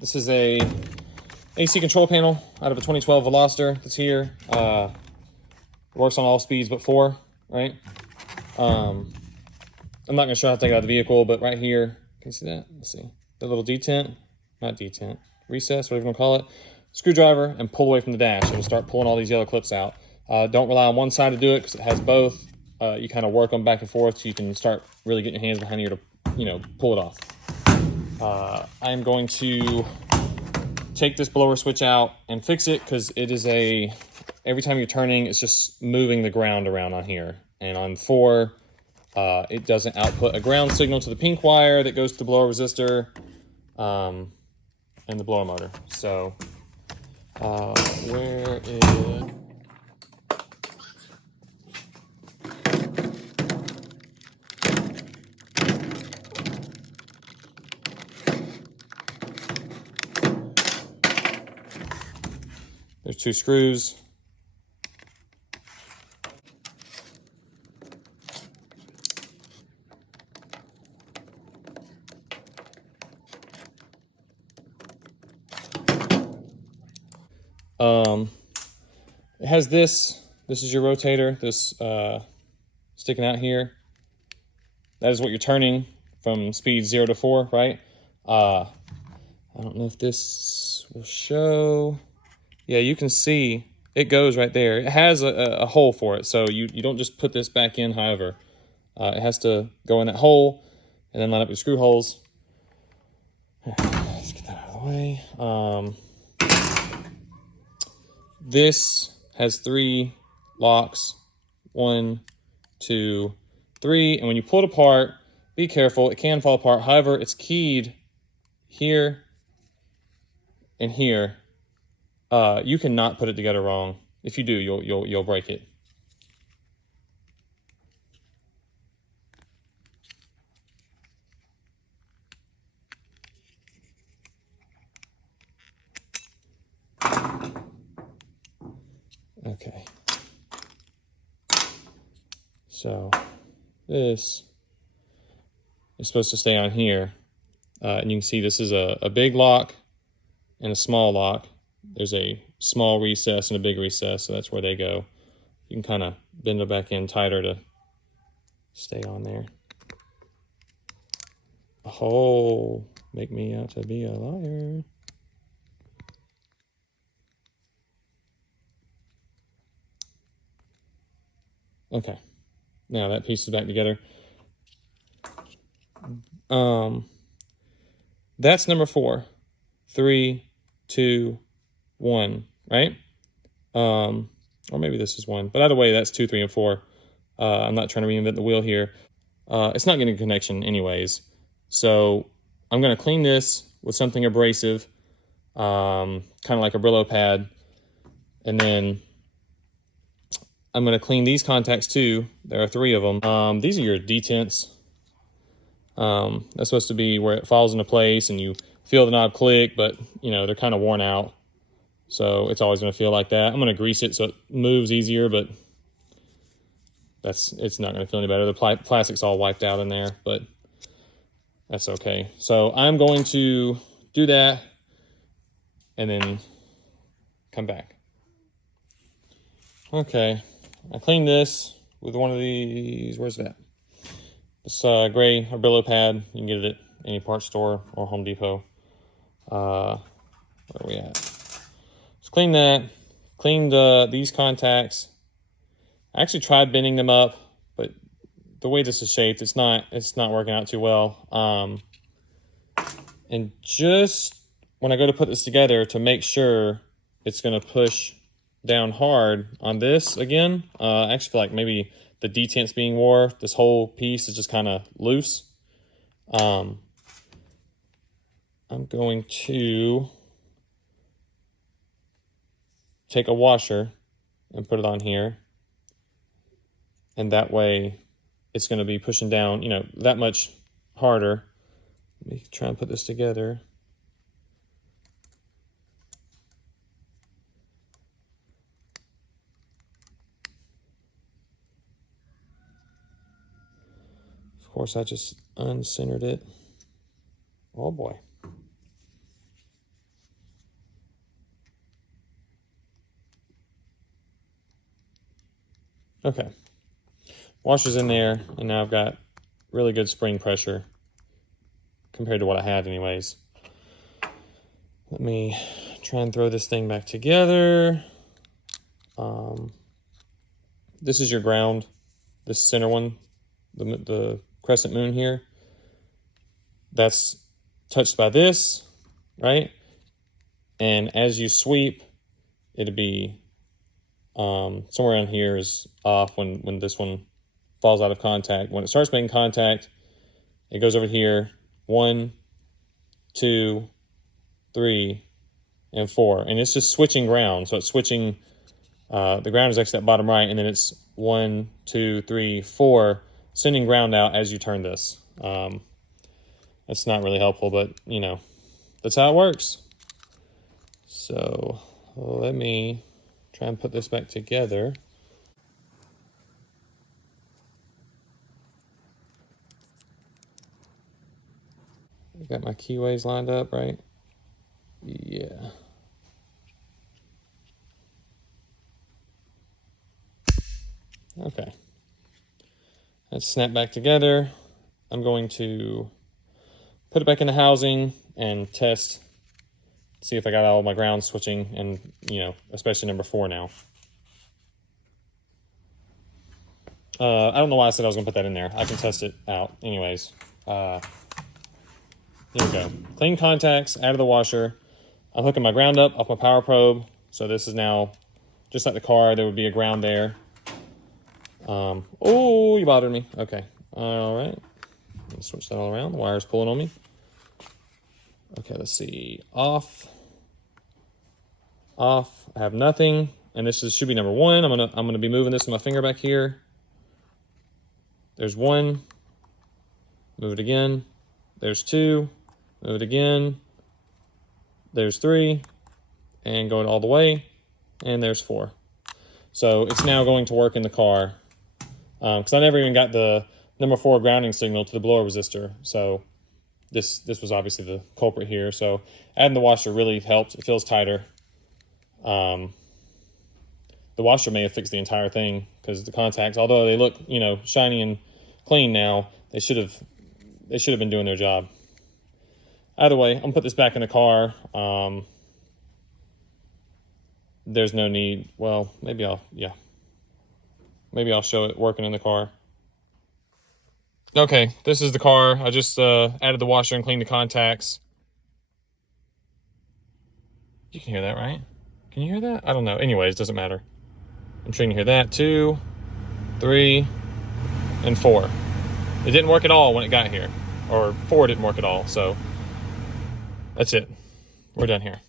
This is a AC control panel out of a 2012 Veloster that's here. It works on all speeds but 4, right? I'm not going to show how to take it out of the vehicle, but right here, can you see that? Let's see. The little detent, not detent, recess, whatever you want to call it. Screwdriver and pull away from the dash. It'll start pulling all these yellow clips out. Don't rely on one side to do it because it has both. You kind of work them back and forth so you can start really getting your hands behind here to, pull it off. I'm going to take this blower switch out and fix it because it is every time you're turning, it's just moving the ground around on here. And on 4, it doesn't output a ground signal to the pink wire that goes to the blower resistor and the blower motor. So, where is... There's 2 screws. It has this is your rotator, this sticking out here. That is what you're turning from speed 0 to 4, right? I don't know if this will show. Yeah, you can see it goes right there. It has a hole for it, so you don't just put this back in, however. It has to go in that hole and then line up your screw holes. Let's get that out of the way. This has 3 locks, 1, 2, 3, and when you pull it apart, be careful, it can fall apart. However, it's keyed here and here. You cannot put it together wrong. If you do, you'll break it. Okay. So this is supposed to stay on here. And you can see this is a big lock and a small lock. There's a small recess and a big recess, so that's where they go. You can kind of bend it back in tighter to stay on there. Oh, make me out to be a liar. Okay, now that piece is back together. That's number 4. 3, 2, 1, right? Or maybe this is 1, but either way, that's 2, 3, and 4. I'm not trying to reinvent the wheel here. It's not getting a connection anyways. So I'm going to clean this with something abrasive, kind of like a Brillo pad. And then I'm going to clean these contacts too. There are 3 of them. These are your detents. That's supposed to be where it falls into place and you feel the knob click, but they're kind of worn out. So it's always going to feel like that. I'm going to grease it so it moves easier, but it's not going to feel any better. The plastic's all wiped out in there, but that's okay. So I'm going to do that and then come back. Okay, I cleaned this with one of these. Where's that? This gray or Brillo pad. You can get it at any parts store or Home Depot. Where are we at? Just clean that. Cleaned these contacts. I actually tried bending them up, but the way this is shaped, it's not working out too well. And just when I go to put this together to make sure it's going to push down hard on this again, I actually feel like maybe the detent's being wore. This whole piece is just kind of loose. I'm going to take a washer and put it on here. And that way it's going to be pushing down, that much harder. Let me try and put this together. Of course, I just uncentered it. Oh boy. Okay. Washer's in there, and now I've got really good spring pressure compared to what I had anyways. Let me try and throw this thing back together. This is your ground, this center one, the crescent moon here. That's touched by this, right? And as you sweep, it'll be somewhere around here is off when this one falls out of contact. When it starts making contact, it goes over here, 1, 2, 3, and 4. And it's just switching ground. So it's switching, the ground is actually at bottom right, and then it's 1, 2, 3, 4, sending ground out as you turn this. That's not really helpful, but you know, that's how it works. So let me try and put this back together. I've got my keyways lined up, right? Yeah. Okay. Let's snap back together. I'm going to put it back in the housing and test, see if I got all my ground switching, and you know, especially number 4 now. I don't know why I said I was gonna put that in there. I can test it out anyways. Here we go. Clean contacts out of the washer. I'm hooking my ground up off my power probe. So this is now, just like the car, there would be a ground there. Oh, you bothered me. Okay. All right. Let's switch that all around. The wire's pulling on me. Okay, let's see. Off. Off. I have nothing. And this should be number 1. I'm gonna be moving this with my finger back here. There's 1. Move it again. There's 2. Move it again. There's 3. And going all the way. And there's 4. So it's now going to work in the car. Because I never even got the number 4 grounding signal to the blower resistor. So this was obviously the culprit here. So adding the washer really helped. It feels tighter. The washer may have fixed the entire thing, because the contacts, although they look, you know, shiny and clean now, they should have been doing their job. Either way, I'm gonna put this back in the car. There's no need. Well, maybe I'll show it working in the car. Okay, this is the car. I just added the washer and cleaned the contacts. You can hear that, right? Can you hear that? I don't know. Anyways, doesn't matter. I'm sure you can hear that. 2, 3, and 4. It didn't work at all when it got here. Or 4 didn't work at all. So that's it. We're done here.